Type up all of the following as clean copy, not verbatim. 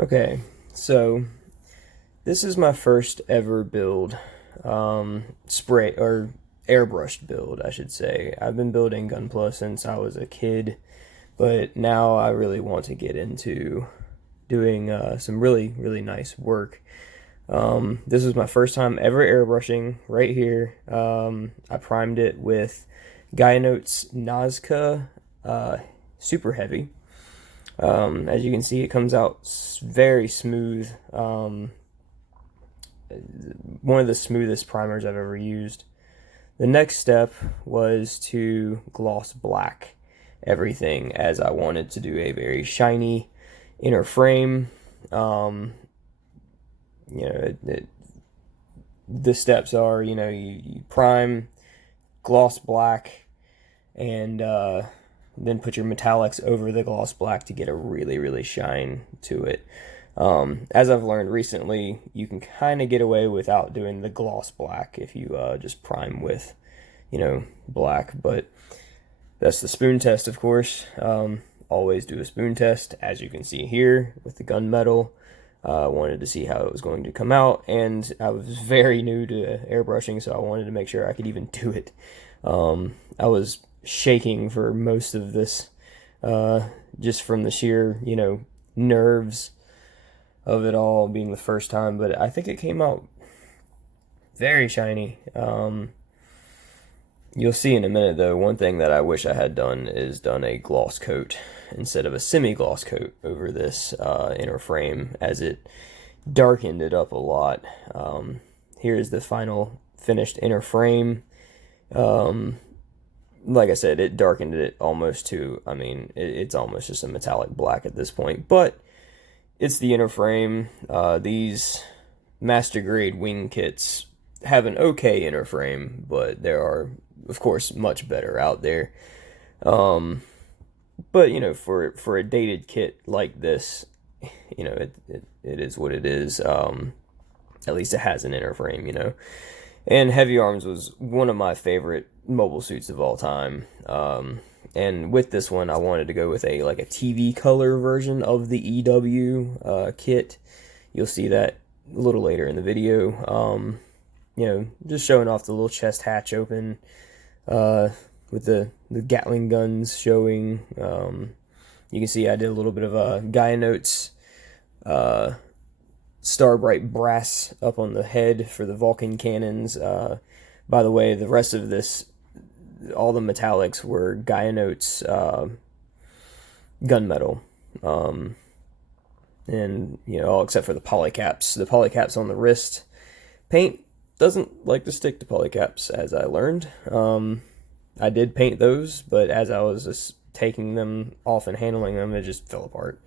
Okay, so this is my first ever build, spray or airbrushed build, I should say. I've been building Gunpla since I was a kid, but now I really want to get into doing some really nice work. This was my first time ever airbrushing right here. I primed it with Guy Notes Nazca Super Heavy. As you can see, it comes out very smooth. One of the smoothest primers I've ever used. The next step was to gloss black everything, as I wanted to do a very shiny inner frame. Um, the steps are, you prime, gloss black, and then put your metallics over the gloss black to get a really shine to it. As I've learned recently, you can kind of get away without doing the gloss black if you just prime with, black. But that's the spoon test, of course. Always do a spoon test, as you can see here with the gunmetal. Wanted to see how it was going to come out, and I was very new to airbrushing, so I wanted to make sure I could even do it. I was shaking for most of this, just from the sheer, nerves of it all being the first time, but I think it came out very shiny. You'll see in a minute, though, one thing that I wish I had done is done a gloss coat instead of a semi-gloss coat over this inner frame, as it darkened it up a lot. Here's the final finished inner frame. Like I said, it darkened it almost to, it's almost just a metallic black at this point, but it's the inner frame. These master grade wing kits have an okay inner frame, but there are, of course, much better out there. But for a dated kit like this, it is what it is. At least it has an inner frame, And Heavy Arms was one of my favorite mobile suits of all time. And with this one, I wanted to go with a TV color version of the EW kit. You'll see that a little later in the video. Just showing off the little chest hatch open, with the Gatling guns showing. You can see I did a little bit of a Gaia Notes Starbright brass up on the head for the Vulcan cannons. By the way, the rest of this, all the metallics were Gaia Notes gunmetal. And, all except for the polycaps. The polycaps on the wrist. Paint doesn't like to stick to polycaps, as I learned. I did paint those, but as I was just taking them off and handling them, it just fell apart.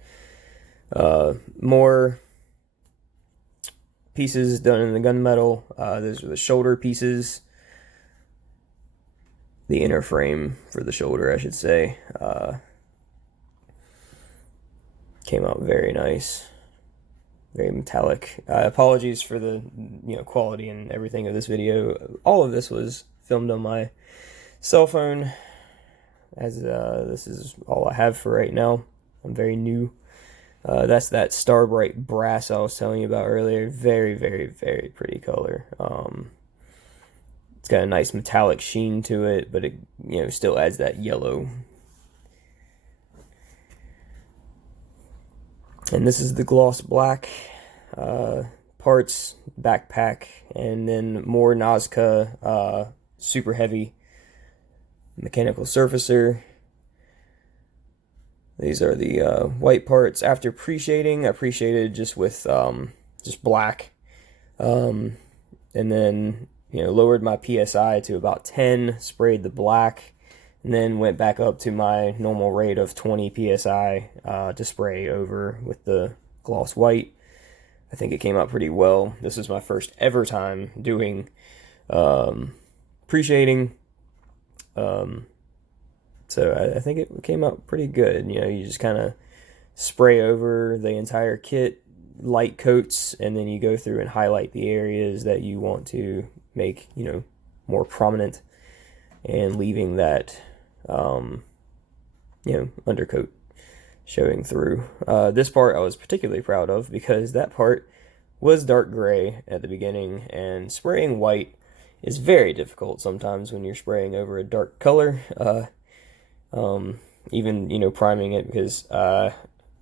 More pieces done in the gunmetal. Those are the shoulder pieces. The inner frame for the shoulder, I should say. Came out very nice. Very metallic. Apologies for the quality and everything of this video. All of this was filmed on my cell phone, as this is all I have for right now. I'm very new. That's that Starbright brass I was telling you about earlier. Very pretty color. It's got a nice metallic sheen to it, but it still adds that yellow. And this is the gloss black parts, backpack, and then more Nazca super heavy mechanical surfacer. These are the white parts. After pre-shading, I pre-shaded just with just black, and then lowered my PSI to about 10, sprayed the black, and then went back up to my normal rate of 20 PSI to spray over with the gloss white. I think it came out pretty well. This is my first ever time doing pre-shading. So I think it came out pretty good. You just kind of spray over the entire kit, light coats, and then you go through and highlight the areas that you want to make, more prominent, and leaving that, undercoat showing through. This part I was particularly proud of because that part was dark gray at the beginning, and spraying white is very difficult sometimes when you're spraying over a dark color. Even, priming it because,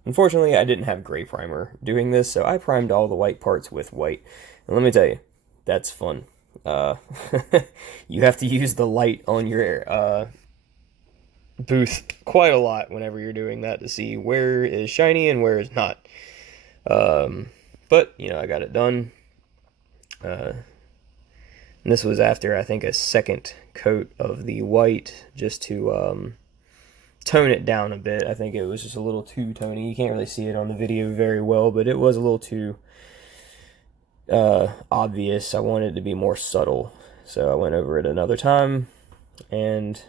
unfortunately, I didn't have gray primer doing this, so I primed all the white parts with white. And let me tell you, that's fun. Uh, you have to use the light on your booth quite a lot whenever you're doing that to see where is shiny and where is not. But I got it done. And this was after I think a second coat of the white just to tone it down a bit. I think it was just a little too tony. You can't really see it on the video very well, but it was a little too obvious. I wanted it to be more subtle, so I went over it another time and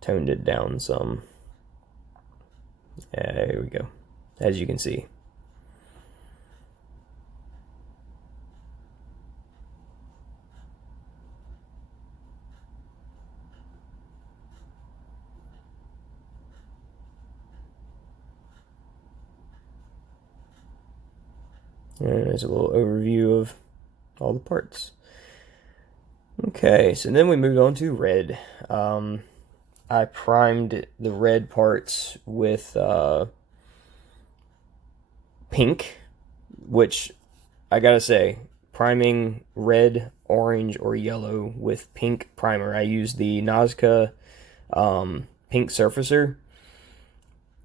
toned it down some. Here we go, as you can see. And there's a little overview of all the parts. Okay, so then we moved on to red. I primed the red parts with pink, which I gotta say, priming red, orange, or yellow with pink primer. I used the Nazca pink surfacer.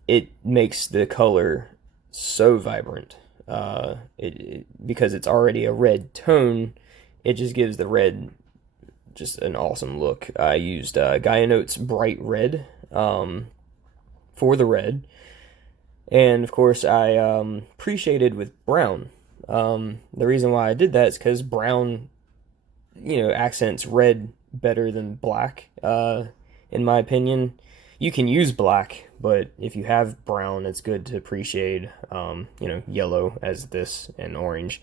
It makes the color so vibrant. Because it's already a red tone, it just gives the red just an awesome look. I used Gaia Notes Bright Red for the red, and of course I pre-shaded with brown. The reason why I did that is because brown, accents red better than black, in my opinion. You can use black, but if you have brown, it's good to pre-shade, yellow as this and orange.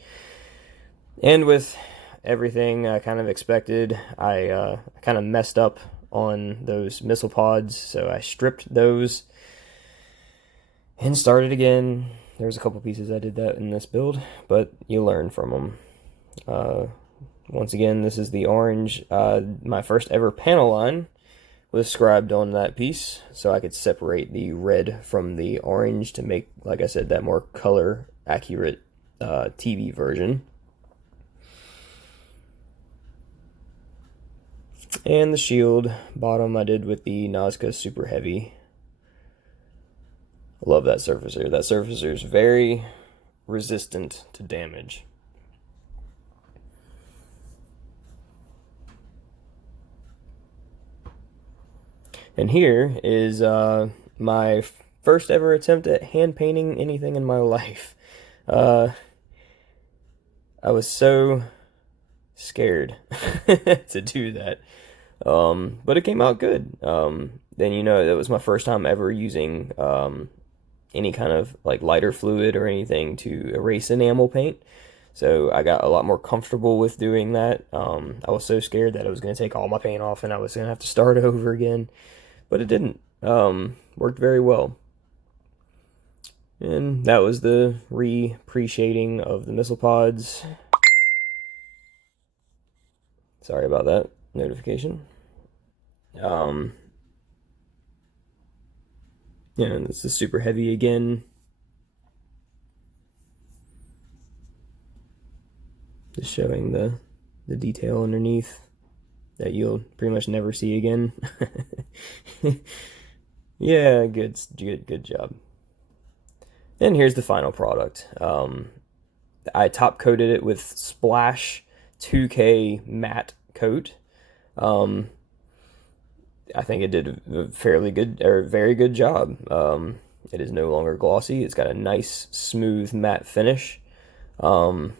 And with everything I kind of expected, I kind of messed up on those missile pods, so I stripped those and started again. There's a couple pieces I did that in this build, but you learn from them. Once again, this is the orange. My first ever panel line was scribed on that piece, so I could separate the red from the orange to make, like I said, that more color accurate TV version. And the shield bottom I did with the Nazca Super Heavy. I love that surfacer. That surfacer is very resistant to damage. And here is my first ever attempt at hand painting anything in my life. I was so scared to do that. But it came out good. Then that was my first time ever using any kind of like lighter fluid or anything to erase enamel paint. So I got a lot more comfortable with doing that. I was so scared that I was going to take all my paint off and I was going to have to start over again. But it didn't. Worked very well. And that was the pre-shading of the missile pods. Sorry about that notification. And this is Super Heavy again. Just showing the detail underneath that you'll pretty much never see again. Yeah, good job. And here's the final product. I top coated it with Splash 2K matte coat. I think it did a fairly good or very good job. It is no longer glossy. It's got a nice smooth matte finish. And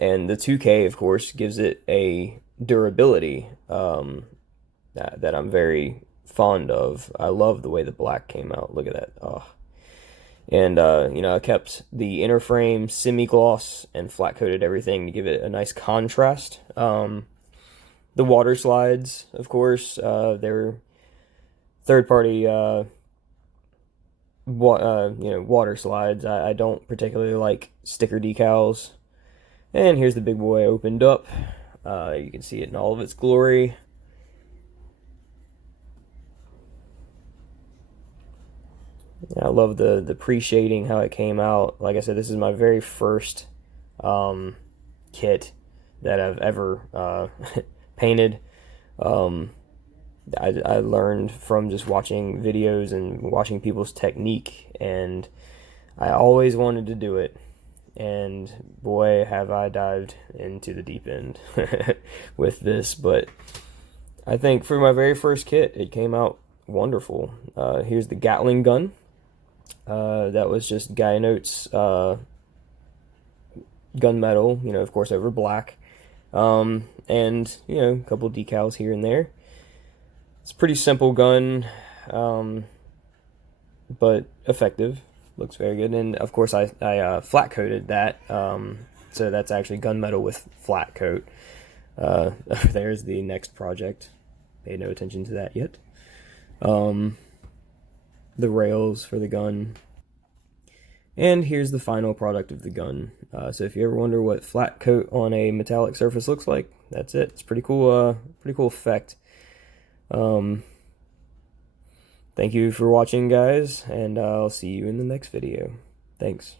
the 2K, of course, gives it a durability that I'm very fond of. I love the way the black came out. Look at that. Oh. And, I kept the inner frame semi-gloss and flat-coated everything to give it a nice contrast. The water slides, of course, they were third-party water slides. I don't particularly like sticker decals. And here's the big boy opened up. You can see it in all of its glory. I love the pre-shading, how it came out. Like I said, this is my very first kit that I've ever painted. Um, I learned from just watching videos and watching people's technique, and I always wanted to do it. And boy, have I dived into the deep end with this. But I think for my very first kit, it came out wonderful. Here's the Gatling gun. That was just Guy Notes gunmetal, of course, over black. And, a couple decals here and there. It's a pretty simple gun, but effective. Looks very good. And, of course, I flat coated that. So that's actually gunmetal with flat coat. There's the next project. Paid no attention to that yet. The rails for the gun. And here's the final product of the gun. So if you ever wonder what flat coat on a metallic surface looks like, that's it. It's pretty cool effect. Thank you for watching, guys, and I'll see you in the next video. Thanks.